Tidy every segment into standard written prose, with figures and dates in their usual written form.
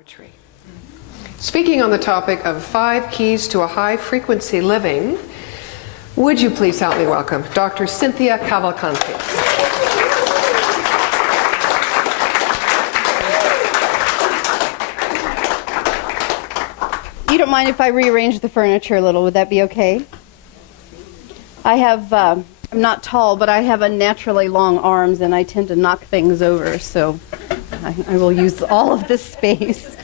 Poetry. Speaking on the topic of 5 keys to a high-frequency living, would you please help me welcome Dr. Cynthia Cavalcanti. You don't mind if I rearrange the furniture a little? Would that be okay? I have, I'm not tall, but I have unnaturally long arms, and I tend to knock things over, so I will use all of this space.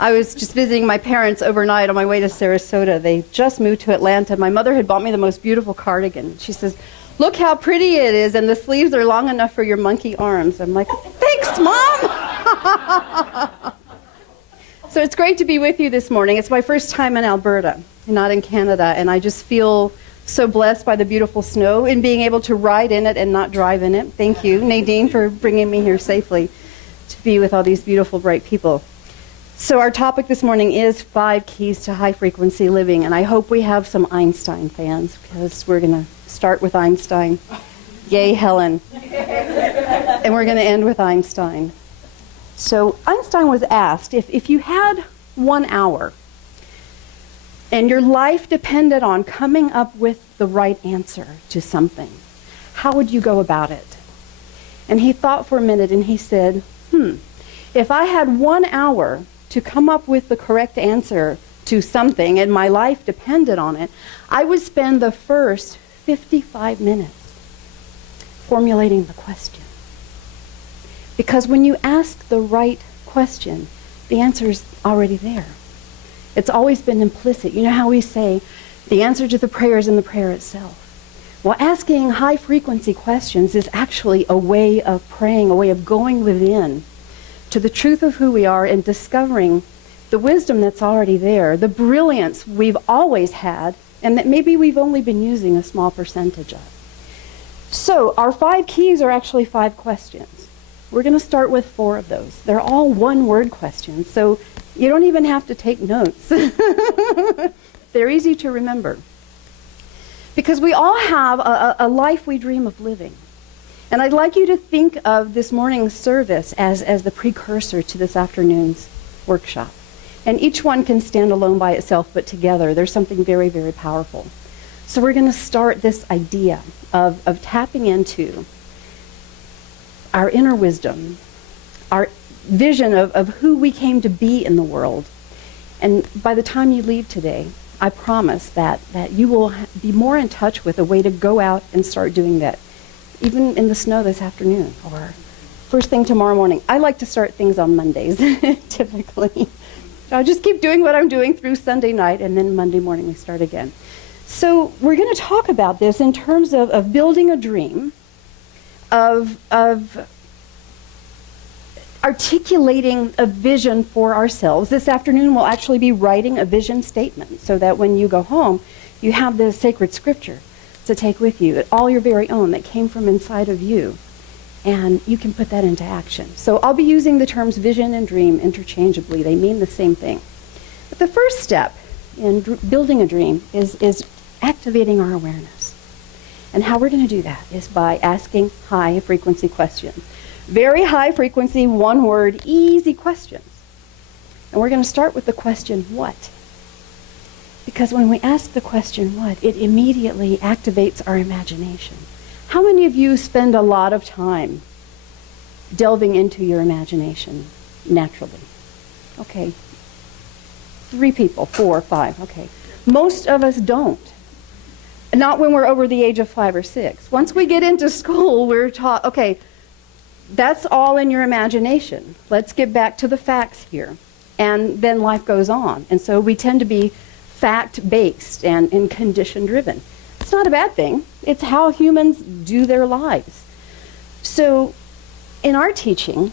I was just visiting my parents overnight on my way to Sarasota. They just moved to Atlanta. My mother had bought me the most beautiful cardigan. She says, "Look how pretty it is, and the sleeves are long enough for your monkey arms." I'm like, "Thanks, Mom!" So it's great to be with you this morning. It's my first time in Alberta, not in Canada, and I just feel so blessed by the beautiful snow and being able to ride in it and not drive in it. Thank you, Nadine, for bringing me here safely to be with all these beautiful, bright people. So our topic this morning is 5 keys to high-frequency living, and I hope we have some Einstein fans, because we're going to start with Einstein. Yay, Helen. And we're going to end with Einstein. So Einstein was asked, if you had 1 hour and your life depended on coming up with the right answer to something, how would you go about it? And he thought for a minute and he said, if I had 1 hour to come up with the correct answer to something and my life depended on it, I would spend the first 55 minutes formulating the question. Because when you ask the right question, the answer's already there. It's always been implicit. You know how we say the answer to the prayer is in the prayer itself. Well, asking high-frequency questions is actually a way of praying, a way of going within to the truth of who we are and discovering the wisdom that's already there, the brilliance we've always had, and that maybe we've only been using a small percentage of. So our 5 keys are actually 5 questions. We're going to start with 4 of those. They're all one-word questions, so you don't even have to take notes. They're easy to remember. Because we all have a life we dream of living. And I'd like you to think of this morning's service as the precursor to this afternoon's workshop. And each one can stand alone by itself, but together there's something very, very powerful. So we're going to start this idea of tapping into our inner wisdom, our vision of who we came to be in the world. And by the time you leave today, I promise that you will be more in touch with a way to go out and start doing that, even in the snow this afternoon or first thing tomorrow morning. I like to start things on Mondays, typically. I'll just keep doing what I'm doing through Sunday night, and then Monday morning we start again. So we're going to talk about this in terms of building a dream, of articulating a vision for ourselves. This afternoon we'll actually be writing a vision statement so that when you go home, you have the sacred scripture to take with you, all your very own that came from inside of you, and you can put that into action. So I'll be using the terms vision and dream interchangeably. They mean the same thing. But the first step in building a dream is activating our awareness. And how we're going to do that is by asking high-frequency questions. Very high-frequency, one-word, easy questions. And we're going to start with the question, what? Because when we ask the question, what, it immediately activates our imagination. How many of you spend a lot of time delving into your imagination naturally? Okay. 3 people, 4, 5, okay. Most of us don't. Not when we're over the age of 5 or 6. Once we get into school, we're taught, okay, that's all in your imagination. Let's get back to the facts here. And then life goes on. And so we tend to be fact-based and condition-driven. It's not a bad thing. It's how humans do their lives. So in our teaching,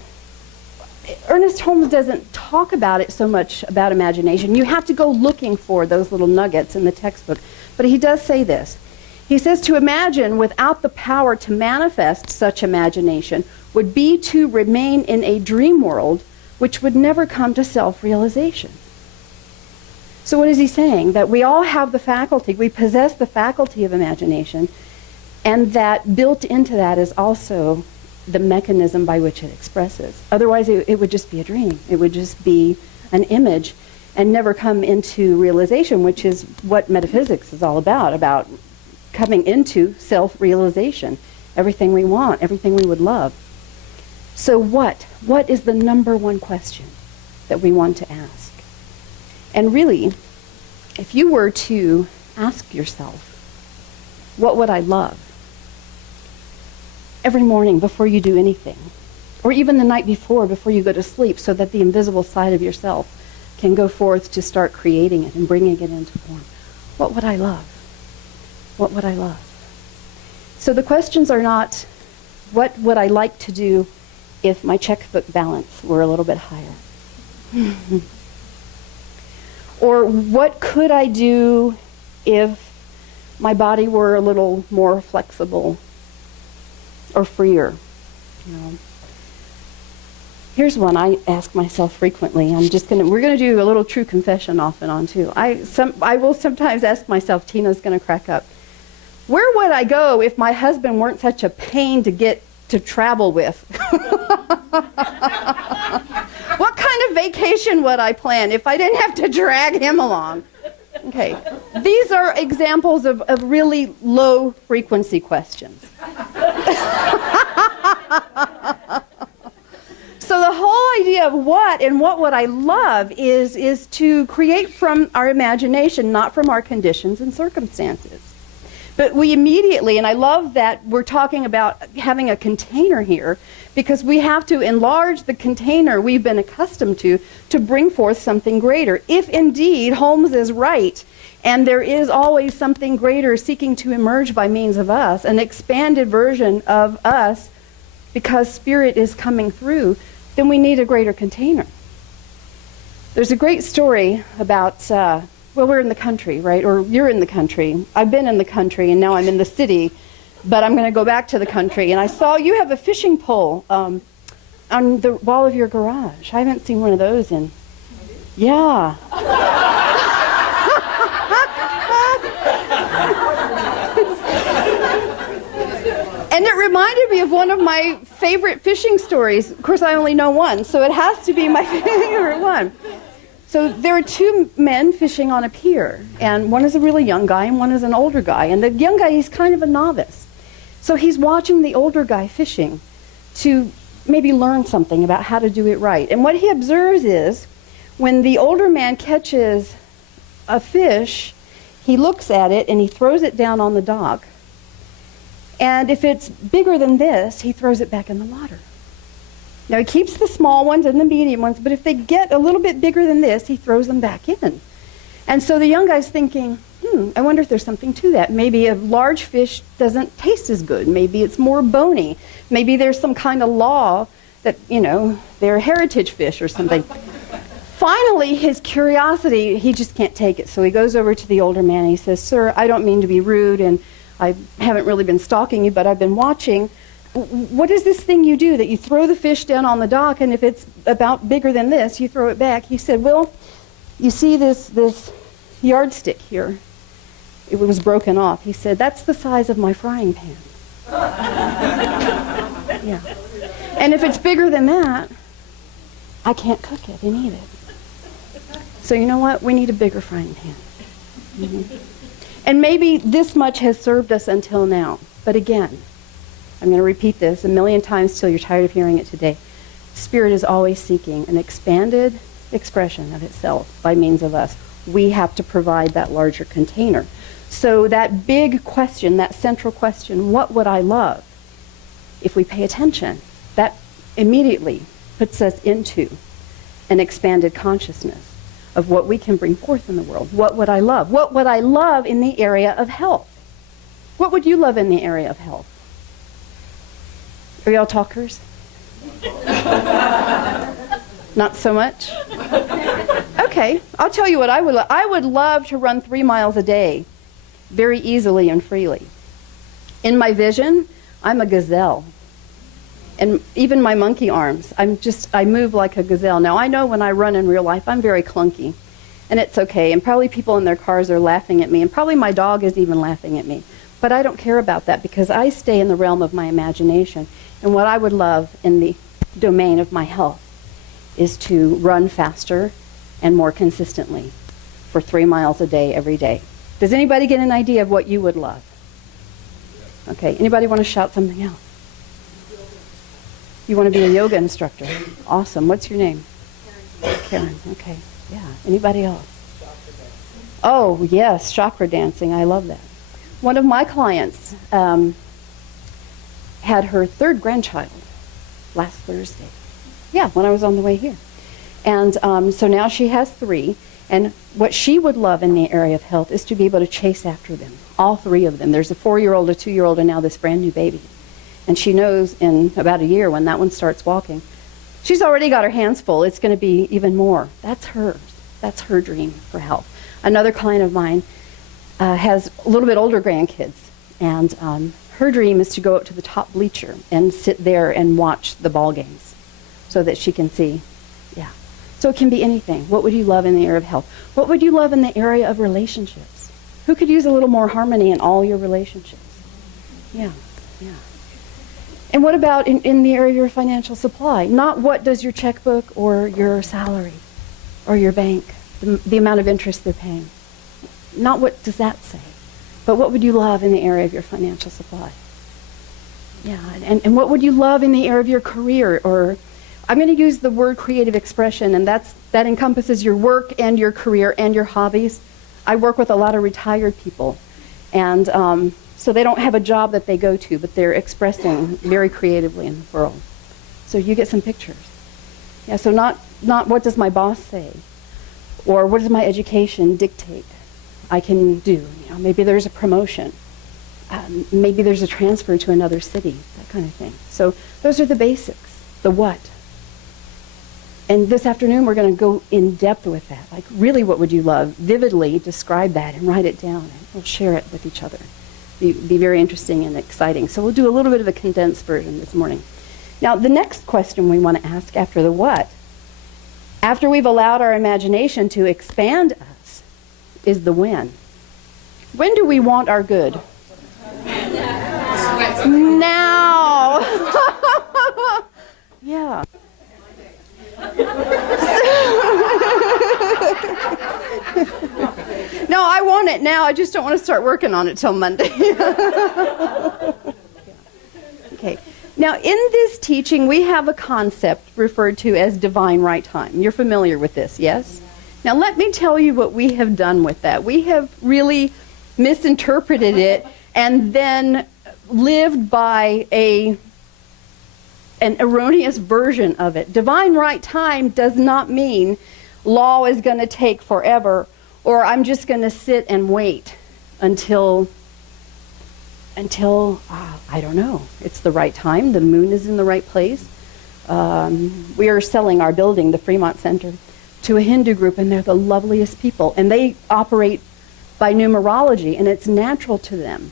Ernest Holmes doesn't talk about it so much about imagination. You have to go looking for those little nuggets in the textbook. But he does say this. He says to imagine without the power to manifest such imagination would be to remain in a dream world which would never come to self-realization. So what is he saying? That we all have the faculty, we possess the faculty of imagination, and that built into that is also the mechanism by which it expresses. Otherwise, it would just be a dream. It would just be an image, and never come into realization, which is what metaphysics is all about coming into self-realization, everything we want, everything we would love. So what is the number one question that we want to ask? And really, if you were to ask yourself, what would I love? Every morning before you do anything, or even the night before you go to sleep, so that the invisible side of yourself can go forth to start creating it and bringing it into form. What would I love? What would I love? So the questions are not, what would I like to do if my checkbook balance were a little bit higher? Or what could I do if my body were a little more flexible or freer? You know. Here's one I ask myself frequently. We're gonna do a little true confession off and on too. I will sometimes ask myself, Tina's gonna crack up, where would I go if my husband weren't such a pain to get to travel with? What kind of vacation would I plan if I didn't have to drag him along? Okay, these are examples of really low frequency questions. So the whole idea of what and what would I love is to create from our imagination, not from our conditions and circumstances. But we immediately, and I love that we're talking about having a container here, because we have to enlarge the container we've been accustomed to bring forth something greater. If indeed Holmes is right, and there is always something greater seeking to emerge by means of us, an expanded version of us, because spirit is coming through, then we need a greater container. There's a great story about, well, we're in the country, right? Or you're in the country. I've been in the country, and now I'm in the city, but I'm going to go back to the country. And I saw you have a fishing pole on the wall of your garage. I haven't seen one of those in... Yeah. And it reminded me of one of my favorite fishing stories. Of course, I only know one, so it has to be my favorite one. So there are two men fishing on a pier, and one is a really young guy and one is an older guy. And the young guy, he's kind of a novice. So he's watching the older guy fishing to maybe learn something about how to do it right. And what he observes is, when the older man catches a fish, he looks at it and he throws it down on the dock. And if it's bigger than this, he throws it back in the water. Now, he keeps the small ones and the medium ones, but if they get a little bit bigger than this, he throws them back in. And so the young guy's thinking, I wonder if there's something to that. Maybe a large fish doesn't taste as good. Maybe it's more bony. Maybe there's some kind of law that, they're heritage fish or something. Finally, his curiosity, he just can't take it. So he goes over to the older man and he says, "Sir, I don't mean to be rude, and I haven't really been stalking you, but I've been watching. What is this thing you do that you throw the fish down on the dock, and if it's about bigger than this, you throw it back?" He said, "Well, you see this yardstick here? It was broken off." He said, "That's the size of my frying pan." Yeah. "And if it's bigger than that, I can't cook it and eat it. So you know what? We need a bigger frying pan." Mm-hmm. And maybe this much has served us until now. But again, I'm going to repeat this a million times till you're tired of hearing it today. Spirit is always seeking an expanded expression of itself by means of us. We have to provide that larger container. So that big question, that central question, what would I love? If we pay attention, that immediately puts us into an expanded consciousness of what we can bring forth in the world. What would I love? What would I love in the area of health? What would you love in the area of health? Are y'all talkers? Not so much? Okay, I'll tell you what I would love. I would love to run 3 miles a day very easily and freely. In my vision, I'm a gazelle. And even my monkey arms, I move like a gazelle. Now, I know when I run in real life, I'm very clunky, and it's okay. And probably people in their cars are laughing at me, and probably my dog is even laughing at me. But I don't care about that, because I stay in the realm of my imagination. And what I would love in the domain of my health is to run faster and more consistently for 3 miles a day every day. Does anybody get an idea of what you would love? Okay, anybody want to shout something else? You want to be a yoga instructor? Awesome. What's your name? Karen. Okay, yeah. Anybody else? Oh, yes, chakra dancing. I love that. One of my clients had her third grandchild last Thursday. Yeah, when I was on the way here. And so now she has 3. And what she would love in the area of health is to be able to chase after them, all 3 of them. There's a 4-year-old, a 2-year-old, and now this brand new baby. And she knows in about a year when that one starts walking, she's already got her hands full. It's going to be even more. That's hers. That's her dream for health. Another client of mine has a little bit older grandkids, and her dream is to go up to the top bleacher and sit there and watch the ball games so that she can see. Yeah. So it can be anything. What would you love in the area of health? What would you love in the area of relationships? Who could use a little more harmony in all your relationships? Yeah, yeah. And what about in the area of your financial supply? Not what does your checkbook or your salary or your bank, the amount of interest they're paying. Not what does that say, but what would you love in the area of your financial supply? Yeah, and what would you love in the area of your career? Or I'm going to use the word creative expression, and that encompasses your work and your career and your hobbies. I work with a lot of retired people, and so they don't have a job that they go to, but they're expressing very creatively in the world. So you get some pictures. Yeah, so not what does my boss say, or what does my education dictate I can do. You know, maybe there's a promotion. Maybe there's a transfer to another city, that kind of thing. So those are the basics, the what. And this afternoon we're going to go in depth with that. Like, really, what would you love? Vividly describe that and write it down, and we'll share it with each other. Be very interesting and exciting. So we'll do a little bit of a condensed version this morning. Now, the next question we want to ask after the what, after we've allowed our imagination to expand us, is the when. When do we want our good? Now. Yeah. No, I want it now. I just don't want to start working on it till Monday. Okay. Now, in this teaching, we have a concept referred to as divine right time. You're familiar with this, yes? Now, let me tell you what we have done with that. We have really misinterpreted it and then lived by an erroneous version of it. Divine right time does not mean law is going to take forever, or I'm just going to sit and wait until I don't know, it's the right time, the moon is in the right place. We are selling our building, the Fremont Center, to a Hindu group, and they're the loveliest people, and they operate by numerology, and it's natural to them.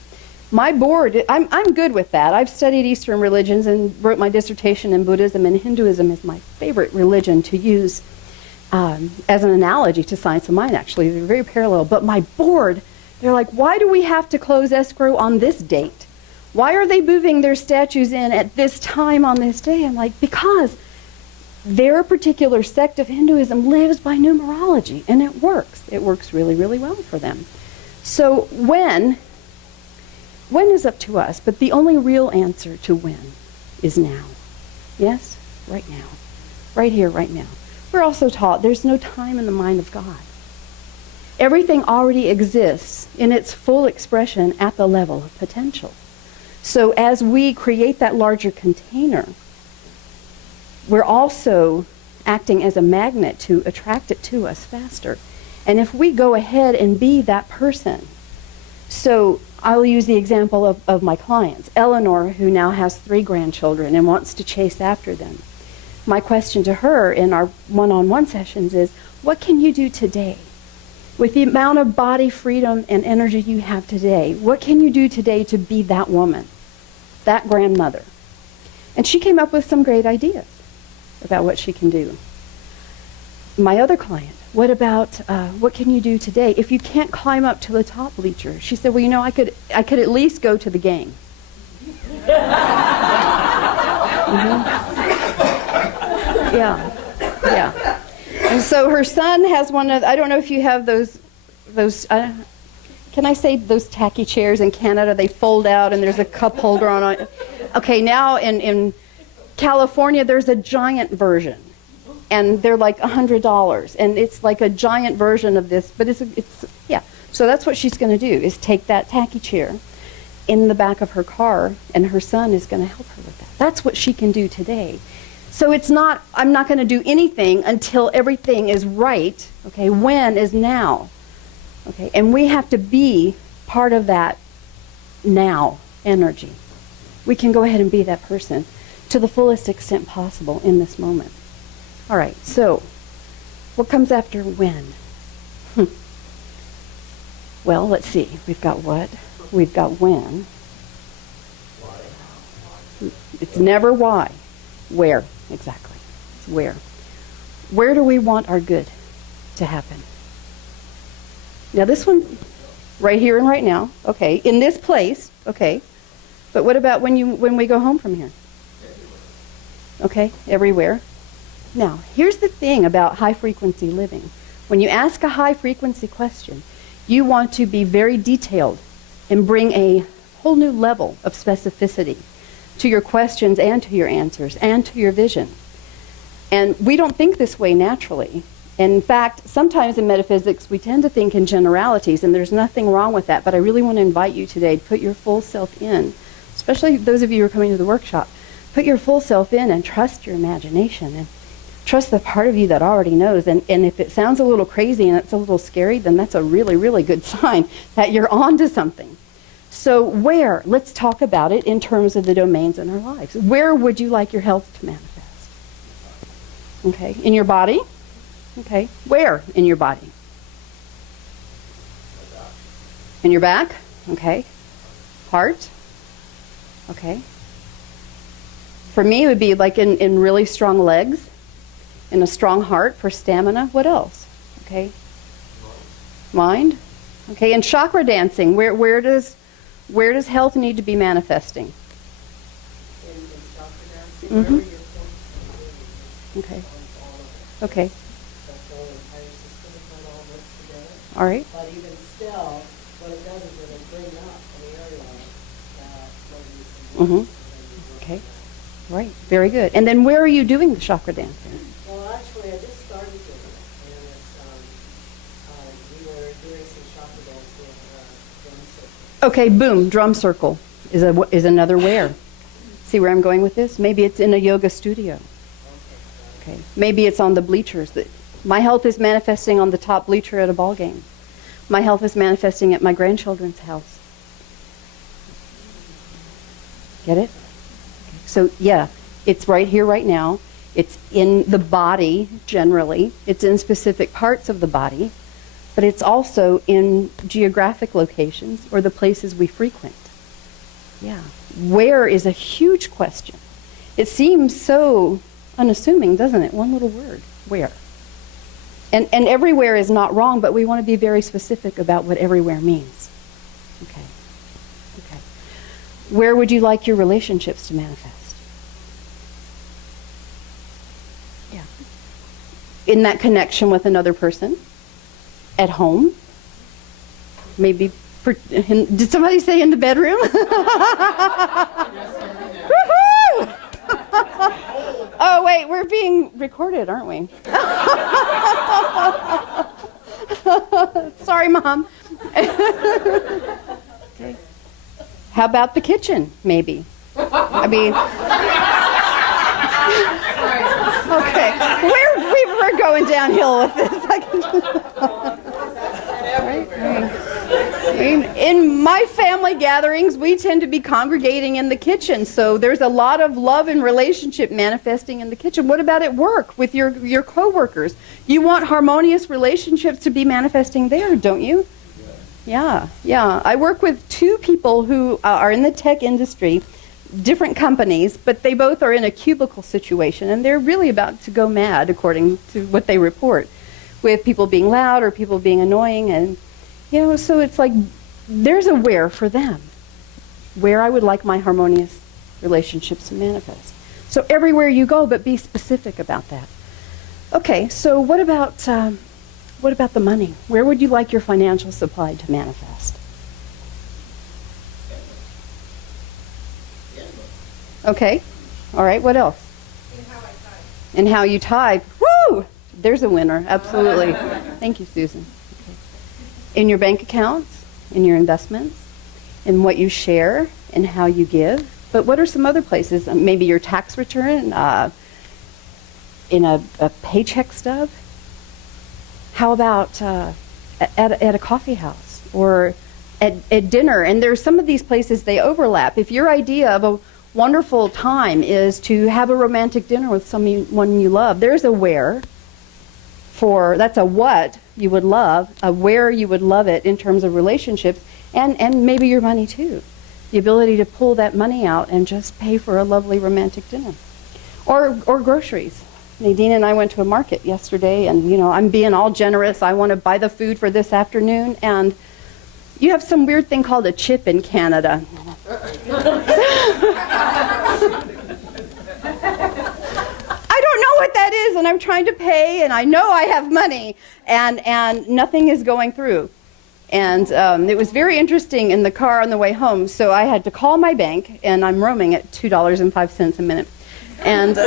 My board, I'm good with that. I've studied Eastern religions and wrote my dissertation in Buddhism, and Hinduism is my favorite religion to use as an analogy to science of mind, actually. They're very parallel. But my board, they're like, why do we have to close escrow on this date? Why are they moving their statues in at this time on this day? I'm like, because their particular sect of Hinduism lives by numerology, and it works. It works really, really well for them. So when is up to us, but the only real answer to when is now. Yes? Right now. Right here, right now. We're also taught there's no time in the mind of God. Everything already exists in its full expression at the level of potential. So as we create that larger container, we're also acting as a magnet to attract it to us faster. And if we go ahead and be that person, so I'll use the example of my clients. Eleanor, who now has 3 grandchildren and wants to chase after them. My question to her in our one-on-one sessions is, what can you do today? With the amount of body freedom and energy you have today, what can you do today to be that woman, that grandmother? And she came up with some great ideas about what she can do. My other client, what about, what can you do today? If you can't climb up to the top bleacher, she said, well, you know, I could at least go to the game. Mm-hmm. Yeah. And so her son has one of, I don't know if you have those can I say those tacky chairs in Canada? They fold out and there's a cup holder on it. Okay, now in California there's a giant version. And they're like $100. And it's like a giant version of this, but it's yeah. So that's what she's going to do, is take that tacky chair in the back of her car, and her son is going to help her with that. That's what she can do today. So it's not, I'm not going to do anything until everything is right. Okay, when is now. Okay, and we have to be part of that now energy. We can go ahead and be that person to the fullest extent possible in this moment. All right, so what comes after when? Well, let's see. We've got what? We've got when. It's never why. Where, exactly. It's where. Where do we want our good to happen? Now this one, right here and right now, okay, in this place, okay. But what about when we go home from here? Okay, everywhere. Now, here's the thing about high-frequency living. When you ask a high-frequency question, you want to be very detailed and bring a whole new level of specificity to your questions and to your answers and to your vision. And we don't think this way naturally. In fact, sometimes in metaphysics, we tend to think in generalities, and there's nothing wrong with that. But I really want to invite you today to put your full self in, especially those of you who are coming to the workshop. Put your full self in and trust your imagination and trust the part of you that already knows. And if it sounds a little crazy and it's a little scary, then that's a really, really good sign that you're on to something. So where? Let's talk about it in terms of the domains in our lives. Where would you like your health to manifest? Okay, in your body? Okay, where in your body? In your back? Okay. Heart? Okay. For me, it would be like in really strong legs, in a strong heart for stamina. What else? Okay. Mind? Okay, and chakra dancing, where does health need to be manifesting? In chakra dancing, wherever your points Okay. Okay. the whole entire system is not all mixed together. All right. But even still, what it does is it'll bring up an area that maybe some Okay. Right. Very good. And then where are you doing the chakra dancing? Well, actually, I just started doing it, and it's we were doing some chakra dancing drum circle. Okay, boom, drum circle is another where. See where I'm going with this? Maybe it's in a yoga studio. Okay. Maybe it's on the bleachers. My health is manifesting on the top bleacher at a ball game. My health is manifesting at my grandchildren's house. Get it? Okay. So yeah, it's right here, right now. It's in the body generally. It's in specific parts of the body. But it's also in geographic locations or the places we frequent. Yeah. Where is a huge question. It seems so unassuming, doesn't it? One little word. Where? And everywhere is not wrong, but we want to be very specific about what everywhere means. Okay. Okay. Where would you like your relationships to manifest? Yeah. In that connection with another person? At home? Maybe, did somebody say in the bedroom? Woohoo! Oh, wait, we're being recorded, aren't we? Sorry, Mom. Okay. How about the kitchen, maybe? I mean, okay, we're going downhill with this. In my family gatherings, we tend to be congregating in the kitchen, so there's a lot of love and relationship manifesting in the kitchen. What about at work with your coworkers? You want harmonious relationships to be manifesting there, don't you? Yeah. I work with two people who are in the tech industry, different companies, but they both are in a cubicle situation, and they're really about to go mad, according to what they report, with people being loud or people being annoying. And so it's like there's a where for them, where I would like my harmonious relationships to manifest. So everywhere you go, but be specific about that. Okay, so what about the money? Where would you like your financial supply to manifest? Okay, all right, what else? And how you tithe. Woo! There's a winner, absolutely. Thank you, Susan. Okay. In your bank accounts, in your investments, in what you share, and how you give. But what are some other places? Maybe your tax return, in a paycheck stub? How about at a coffee house or at dinner? And there's some of these places, they overlap. If your idea of a wonderful time is to have a romantic dinner with someone you love, there's a where for, that's a what you would love, a where you would love it in terms of relationships, and maybe your money too. The ability to pull that money out and just pay for a lovely romantic dinner. Or groceries. Nadine and I went to a market yesterday, and I'm being all generous. I want to buy the food for this afternoon, and you have some weird thing called a chip in Canada. I don't know what that is, and I'm trying to pay, and I know I have money, and nothing is going through. And it was very interesting in the car on the way home, so I had to call my bank, and I'm roaming at $2.05 a minute. And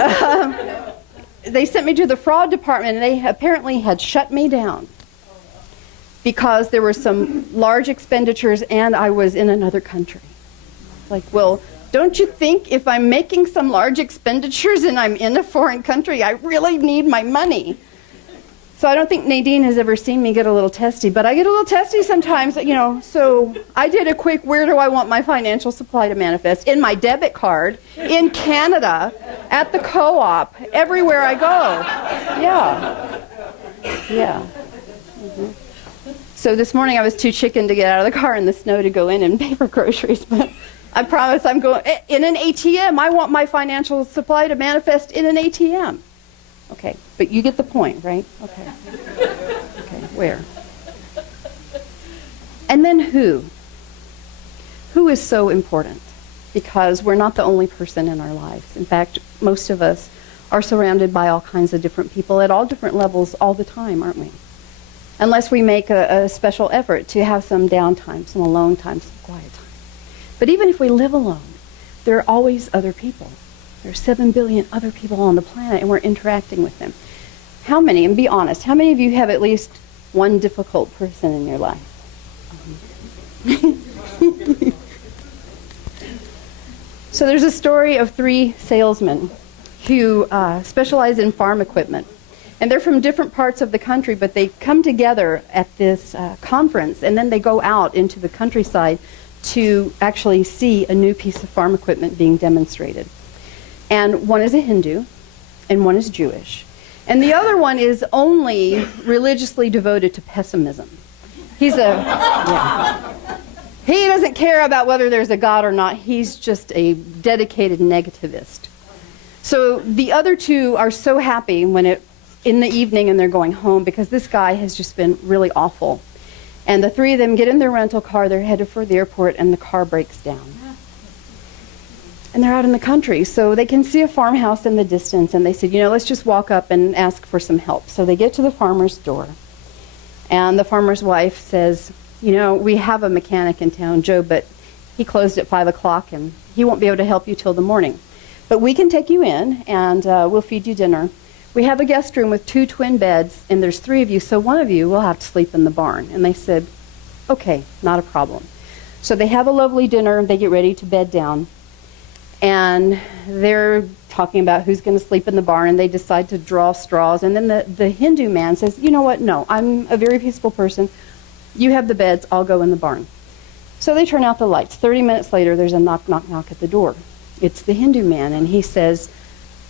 they sent me to the fraud department, and they apparently had shut me down because there were some large expenditures and I was in another country. It's like, well, don't you think if I'm making some large expenditures and I'm in a foreign country, I really need my money? So I don't think Nadine has ever seen me get a little testy, but I get a little testy sometimes, so I did a quick, where do I want my financial supply to manifest? In my debit card, in Canada, at the co-op, everywhere I go. Yeah. Mm-hmm. So this morning I was too chicken to get out of the car in the snow to go in and pay for groceries, but I promise I'm going, in an ATM, I want my financial supply to manifest in an ATM. Okay, but you get the point, right? Okay. Okay, where? And then who? Who is so important? Because we're not the only person in our lives. In fact, most of us are surrounded by all kinds of different people at all different levels all the time, aren't we? Unless we make a special effort to have some downtime, some alone time, some quiet time. But even if we live alone, there are always other people. There are 7 billion other people on the planet, and we're interacting with them. How many, and be honest, how many of you have at least one difficult person in your life? So there's a story of 3 salesmen who specialize in farm equipment. And they're from different parts of the country, but they come together at this conference, and then they go out into the countryside to actually see a new piece of farm equipment being demonstrated. And one is a Hindu, and one is Jewish. And the other one is only religiously devoted to pessimism. He doesn't care about whether there's a God or not. He's just a dedicated negativist. So the other 2 are so happy when it's in the evening and they're going home because this guy has just been really awful. And the 3 of them get in their rental car, they're headed for the airport, and the car breaks down. And they're out in the country, so they can see a farmhouse in the distance, and they said, let's just walk up and ask for some help. So they get to the farmer's door, and the farmer's wife says, we have a mechanic in town, Joe, but he closed at 5 o'clock, and he won't be able to help you till the morning. But we can take you in, and we'll feed you dinner. We have a guest room with 2 twin beds, and there's 3 of you, so one of you will have to sleep in the barn. And they said, okay, not a problem. So they have a lovely dinner, they get ready to bed down. And they're talking about who's going to sleep in the barn, and they decide to draw straws. And then the Hindu man says, you know what, no, I'm a very peaceful person. You have the beds, I'll go in the barn. So they turn out the lights. 30 minutes later, there's a knock, knock, knock at the door. It's the Hindu man, and he says,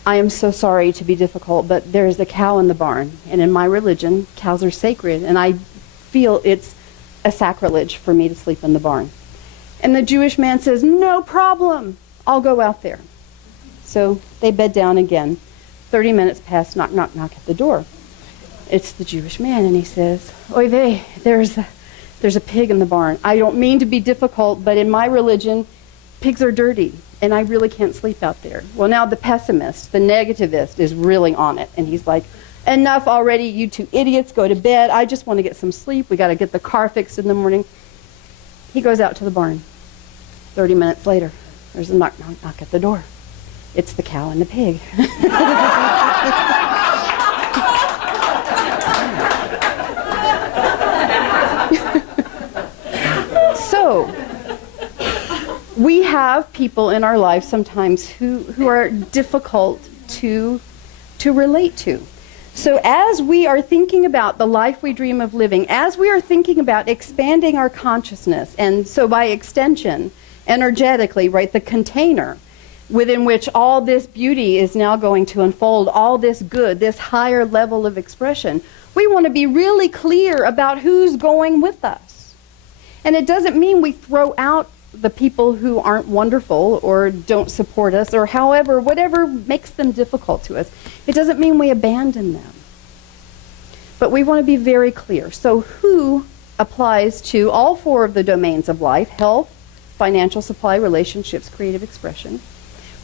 I am so sorry to be difficult, but there's a cow in the barn. And in my religion, cows are sacred, and I feel it's a sacrilege for me to sleep in the barn. And the Jewish man says, no problem. I'll go out there. So they bed down again. 30 minutes pass, knock, knock, knock at the door. It's the Jewish man, and he says, oy vey, there's a pig in the barn. I don't mean to be difficult, but in my religion, pigs are dirty, and I really can't sleep out there. Well, now the pessimist, the negativist, is really on it, and he's like, Enough already, you two idiots, go to bed. I just want to get some sleep. We got to get the car fixed in the morning. He goes out to the barn. 30 minutes later, there's a knock at the door. It's the cow and the pig. So, we have people in our lives sometimes who are difficult to relate to. So as we are thinking about the life we dream of living, as we are thinking about expanding our consciousness, and so by extension, energetically, right, the container within which all this beauty is now going to unfold, all this good, this higher level of expression, we want to be really clear about who's going with us. And it doesn't mean we throw out the people who aren't wonderful or don't support us or however, whatever makes them difficult to us. It doesn't mean we abandon them. But we want to be very clear. So who applies to all four of the domains of life: health, financial supply, relationships, creative expression.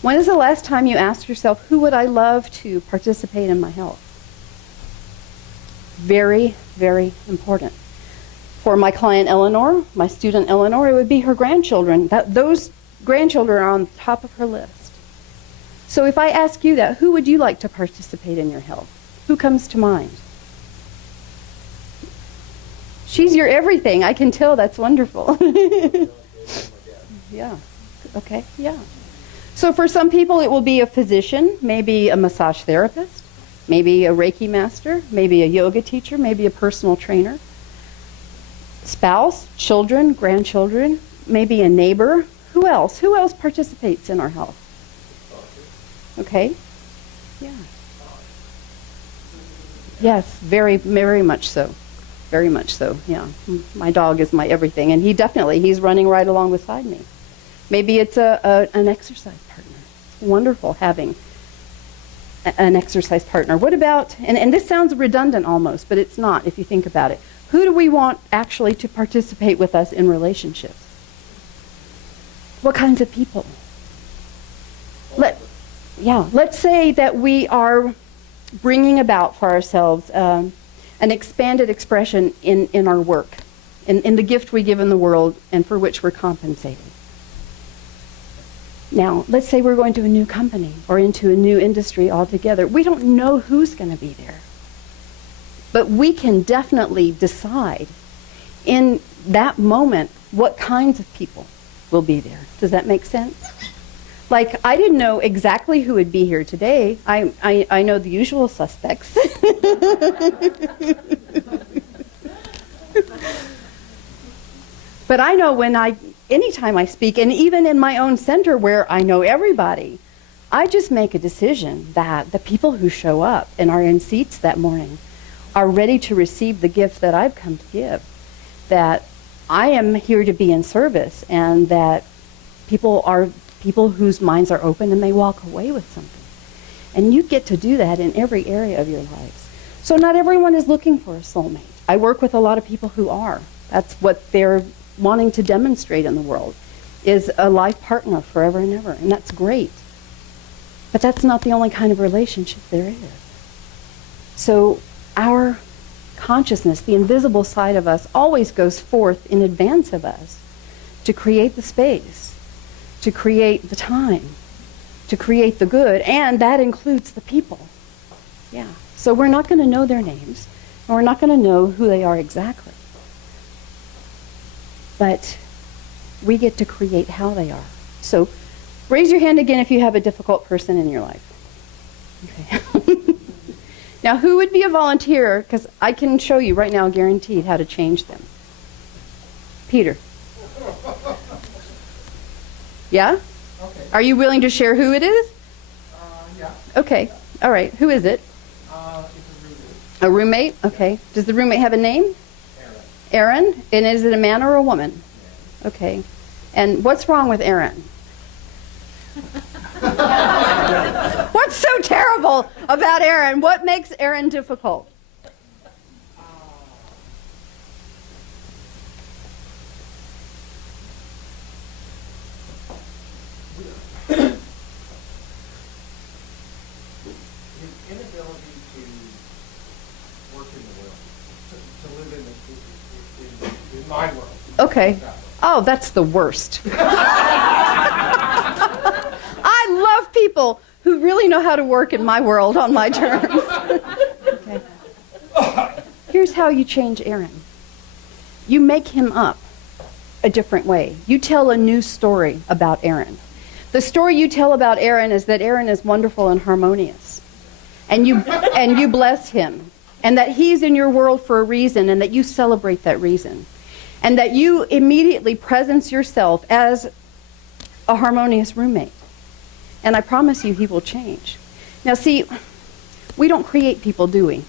When is the last time you asked yourself, who would I love to participate in my health? Very, very important. For my client Eleanor, my student Eleanor, it would be her grandchildren. Those grandchildren are on top of her list. So if I ask you that, who would you like to participate in your health? Who comes to mind? She's your everything. I can tell. That's wonderful. Yeah. Okay. Yeah. So for some people, it will be a physician, maybe a massage therapist, maybe a Reiki master, maybe a yoga teacher, maybe a personal trainer. Spouse, children, grandchildren, maybe a neighbor. Who else? Who else participates in our health? Okay. Yeah. Yes, very, very much so. Very much so, yeah. My dog is my everything, and he's running right along beside me. Maybe it's an exercise partner. It's wonderful having an exercise partner. What about, and this sounds redundant almost, but it's not if you think about it. Who do we want actually to participate with us in relationships? What kinds of people? Let's say that we are bringing about for ourselves an expanded expression in our work, in the gift we give in the world and for which we're compensated. Now, let's say we're going to a new company or into a new industry altogether. We don't know who's going to be there. But we can definitely decide in that moment what kinds of people will be there. Does that make sense? Like, I didn't know exactly who would be here today. I know the usual suspects. But I know anytime I speak, and even in my own center where I know everybody, I just make a decision that the people who show up and are in seats that morning are ready to receive the gift that I've come to give, that I am here to be in service, and that people whose minds are open and they walk away with something. And you get to do that in every area of your lives. So not everyone is looking for a soulmate. I work with a lot of people who are. That's what they're wanting to demonstrate in the world, is a life partner forever and ever, and that's great. But that's not the only kind of relationship there is. So our consciousness, the invisible side of us, always goes forth in advance of us to create the space, to create the time, to create the good, and that includes the people. Yeah. So we're not going to know their names, and we're not going to know who they are exactly. But we get to create how they are. So raise your hand again if you have a difficult person in your life. Okay. Now, who would be a volunteer? Because I can show you right now, guaranteed, how to change them. Peter. Yeah? Okay. Are you willing to share who it is? Yeah. Okay. All right. Who is it? It's A roommate? Okay. Does the roommate have a name? Aaron. Aaron? And is it a man or a woman? Yeah. Okay. And what's wrong with Aaron? What's so terrible about Aaron? What makes Aaron difficult? His inability to happens in my world. Okay. Oh, that's the worst. I love people who really know how to work in my world on my terms. Okay. Here's how you change Aaron. You make him up a different way. You tell a new story about Aaron. The story you tell about Aaron is that Aaron is wonderful and harmonious. And you bless him. And that he's in your world for a reason, and that you celebrate that reason. And that you immediately presence yourself as a harmonious roommate. And I promise you he will change. Now see, we don't create people, do we?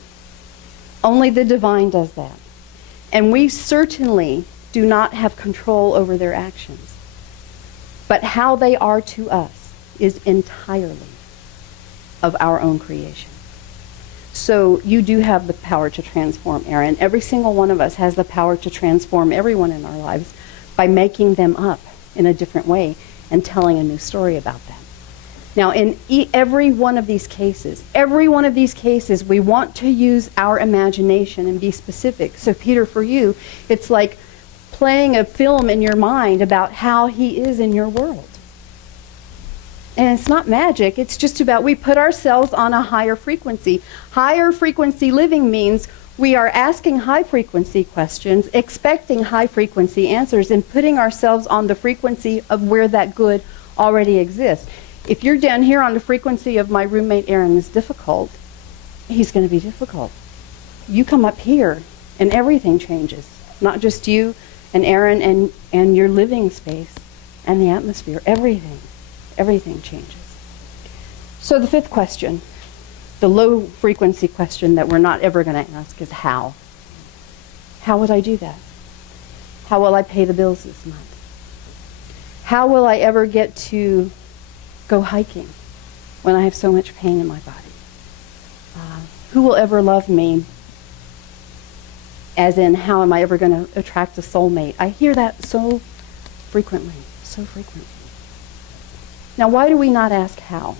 Only the divine does that. And we certainly do not have control over their actions. But how they are to us is entirely of our own creation. So you do have the power to transform Aaron. Every single one of us has the power to transform everyone in our lives by making them up in a different way and telling a new story about them. Now, in every one of these cases, we want to use our imagination and be specific. So, Peter, for you, it's like playing a film in your mind about how he is in your world. And it's not magic. It's just about we put ourselves on a higher frequency. Higher frequency living means we are asking high frequency questions, expecting high frequency answers, and putting ourselves on the frequency of where that good already exists. If you're down here on the frequency of my roommate Aaron is difficult, he's going to be difficult. You come up here and everything changes. Not just you and Aaron and your living space and the atmosphere. Everything changes. So the fifth question, the low frequency question that we're not ever going to ask is how? How would I do that? How will I pay the bills this month? How will I ever get to go hiking when I have so much pain in my body? Who will ever love me? As in, how am I ever going to attract a soulmate? I hear that so frequently. Now, why do we not ask how?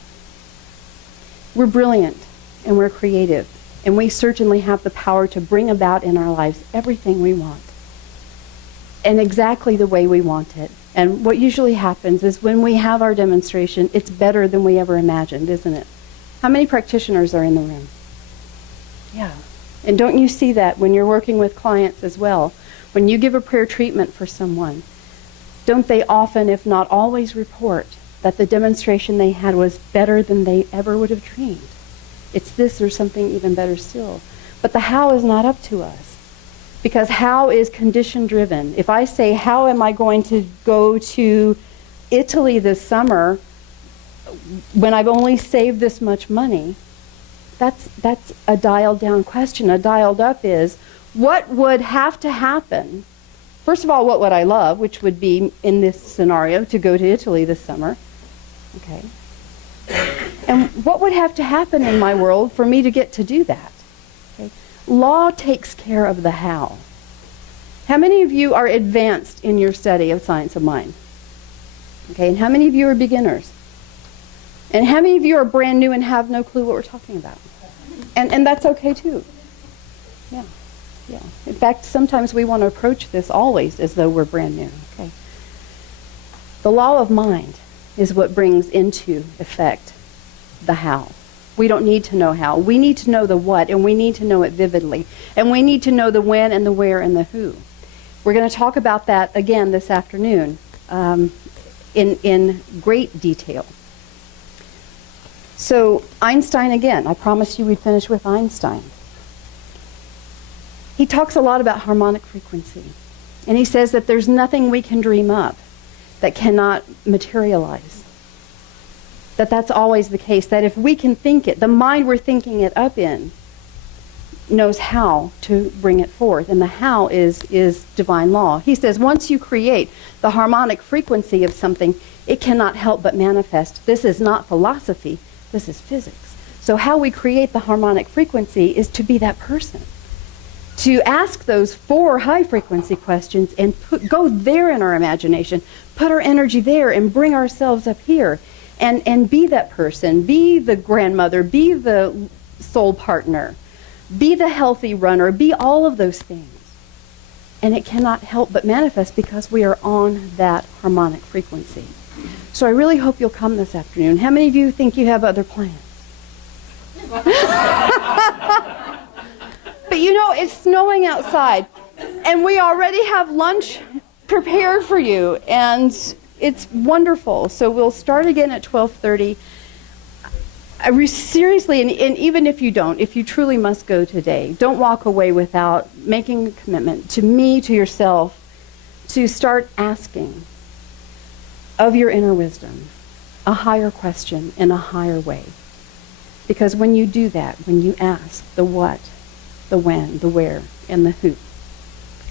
We're brilliant and we're creative, and we certainly have the power to bring about in our lives everything we want and exactly the way we want it. And what usually happens is when we have our demonstration, it's better than we ever imagined, isn't it? How many practitioners are in the room? Yeah. And don't you see that when you're working with clients as well? When you give a prayer treatment for someone, don't they often, if not always, report that the demonstration they had was better than they ever would have dreamed? It's this or something even better still. But the how is not up to us. Because how is condition driven. If I say, how am I going to go to Italy this summer when I've only saved this much money, that's a dialed down question. A dialed up is, what would have to happen? First of all, what would I love, which would be, in this scenario, to go to Italy this summer. Okay. And what would have to happen in my world for me to get to do that? Okay. Law takes care of the how. How many of you are advanced in your study of science of mind? Okay, and how many of you are beginners? And how many of you are brand new and have no clue what we're talking about? And that's okay too. Yeah. In fact, sometimes we want to approach this always as though we're brand new. Okay. The law of mind is what brings into effect the how. We don't need to know how. We need to know the what, and we need to know it vividly. And we need to know the when and the where and the who. We're going to talk about that again this afternoon in great detail. So Einstein again, I promised you we'd finish with Einstein. He talks a lot about harmonic frequency. And he says that there's nothing we can dream up that cannot materialize. That's always the case, that if we can think it, the mind we're thinking it up in knows how to bring it forth. And the how is divine law. He says once you create the harmonic frequency of something, it cannot help but manifest. This is not philosophy, this is physics. So how we create the harmonic frequency is to be that person. To ask those 4 high frequency questions and go there in our imagination, put our energy there and bring ourselves up here and be that person, be the grandmother, be the soul partner, be the healthy runner, be all of those things. And it cannot help but manifest because we are on that harmonic frequency. So I really hope you'll come this afternoon. How many of you think you have other plans? But you know, it's snowing outside, and we already have lunch prepared for you, and it's wonderful. So we'll start again at 12:30. Seriously, and even if you don't, if you truly must go today, don't walk away without making a commitment to me, to yourself, to start asking of your inner wisdom a higher question in a higher way. Because when you do that, when you ask the what, the when, the where, and the who,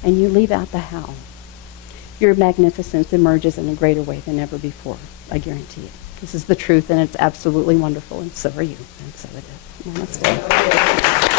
and you leave out the how, your magnificence emerges in a greater way than ever before. I guarantee it. This is the truth, and it's absolutely wonderful, and so are you, and so it is. Namaste.